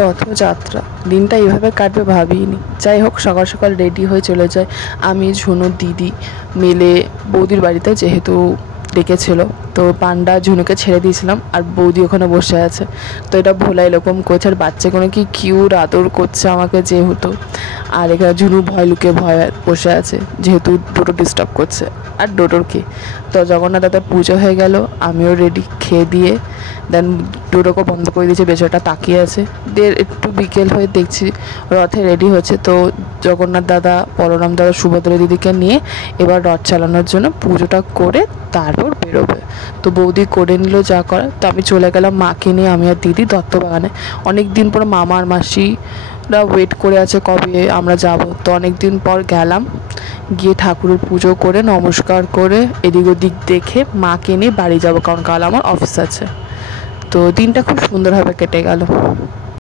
রথযাত্রা, দিনটা এইভাবে কাটবে ভাবিনি। যাই হোক, সকাল সকাল রেডি হয়ে চলে যায় আমি, ঝুনু, দিদি মিলে বৌদির বাড়িতে, যেহেতু ডেকেছিল। তো পান্ডা ঝুনুকে ছেড়ে দিয়েছিলাম আর বৌদি ওখানে বসে আছে। তো এটা ভোলা এরকম করছে, আর বাচ্চাগুলো কি কিউট আদর করছে আমাকে যেহেতু। আর এখানে ঝুনু ভয় লুকে ভয় বসে আছে, যেহেতু ডোডো ডিস্টার্ব করছে। আর ডোডোর কি, তো জগন্নাথ দাদার পুজো হয়ে গেল, আমিও রেডি, খেয়ে দিয়ে দেন ডোডোকে বন্ধ করে দিয়েছে, বেচারাটা তাকিয়ে আছে। দিয়ে একটু বিকেল হয়ে দেখছি রথে রেডি হচ্ছে। তো জগন্নাথ দাদা, বলরাম দাদা, সুভদ্রা দিদিকে নিয়ে এবার রথ চালানোর জন্য পুজোটা করে তারপর বেরোবে। তো বৌদি করে নিল যা করার। তো আমি চলে গেলাম মাকে নিয়ে, আমি আর দিদি দত্তবাগানে। অনেক দিন পর মামা আর মাসিরা ওয়েট করে আছে কবে আমরা যাব। তো অনেক দিন পর গেলাম, গিয়ে ঠাকুরের পুজো করে নমস্কার করে এদিক ওদিক দেখে মাকে নিয়ে বাড়ি যাব, কারণ কাল আমার অফিস আছে। তো দিনটা খুব সুন্দরভাবে কেটে গেল।